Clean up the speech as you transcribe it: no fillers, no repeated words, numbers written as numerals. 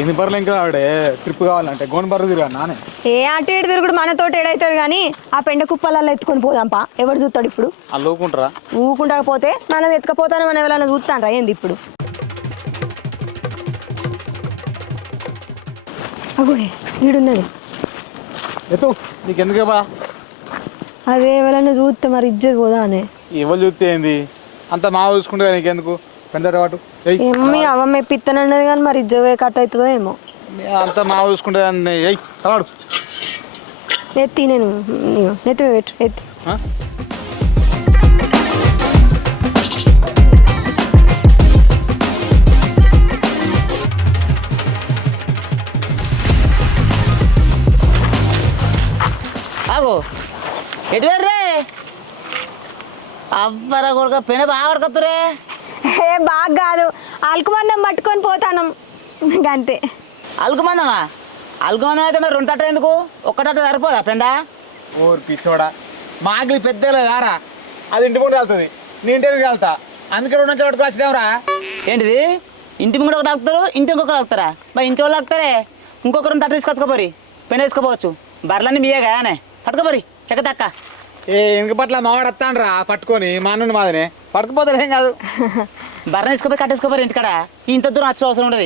ఎన్ని బర్రెలు ఇంకా ఆవిడే ట్రిప్ కావాలంటే గోన్ బర్రె తిరిగా నానే. ఏ అటు ఇటు తిరుగుడు మనతోటి ఏడైతుంది కానీ ఆ పెండ కుప్పలలో ఎత్తుకొని పోదాంపా. ఎవరు చూస్తాడు ఇప్పుడు? వాళ్ళు ఊకుంటారా? ఊకుండకపోతే మనం ఎత్తుకపోతాను మనం ఎవరైనా చూస్తానరా ఏంది ఇప్పుడు? అగో ఈడున్నది. ఎత్తు నీకెందుకే బా? అదే ఎవరైనా చూస్తే మరి ఇజ్జత్ పోదా అని. ఎవరు చూస్తే ఏంది అంత మా చూసుకుంటే నీకెందుకు పెందట వాటు ఏమీ అవమ్మ పిత్తనన్నది కానీ మరి ఇజ్జత్ కథ అవుతుందో ఏమో. అంత మా చూసుకుంటే ఎయ్ తలాడు ఎత్తి నేను నెత్తి పెట్టు ఎత్తి. ఆగో ఎటు రే అవ్వరా కొడుక పెన బాగా పడుకొత్తురే. ఏ బాగా కాదు అల్కుమందం పట్టుకొని పోతాను అంతే. అల్కుమందమా? అల్కుమందం అయితే మరి 2 తట్టలు ఎందుకు? 1 తట్ట సరిపోదా పెండా? ఓరు పిచ్చోడా మాగిలి పెద్దలే రారా, అది ఇంటి ముందు వెళ్తుంది నీ ఇంటి వెళ్తా, అందుకే 2 నుంచి పట్టుకు వచ్చినావురా. ఏంటిది ఇంటి ముందు ఒకటి ఆగుతారు ఇంటి ఇంకొకరు ఆగుతారా? మరి ఇంటి వాళ్ళు ఆగుతారే ఇంకొకరిని తట్ట తీసుకొచ్చుకోపోరి పెన వేసుకోపోవచ్చు. బర్రెలన్నీ మీయే కదానే పట్టుకోపోరి ఎక్క తక్క. ఏ ఇంక పట్ల మావాడు వస్తాండ్రా పట్టుకొని మా అన్న మాదినే పట్టుకుపోతారు ఏం కాదు. బర్రె తీసుకుపోయి కట్టేసుకోపోరు ఇంటికాడ ఇంత దూరం వచ్చే అవసరం ఉండదు.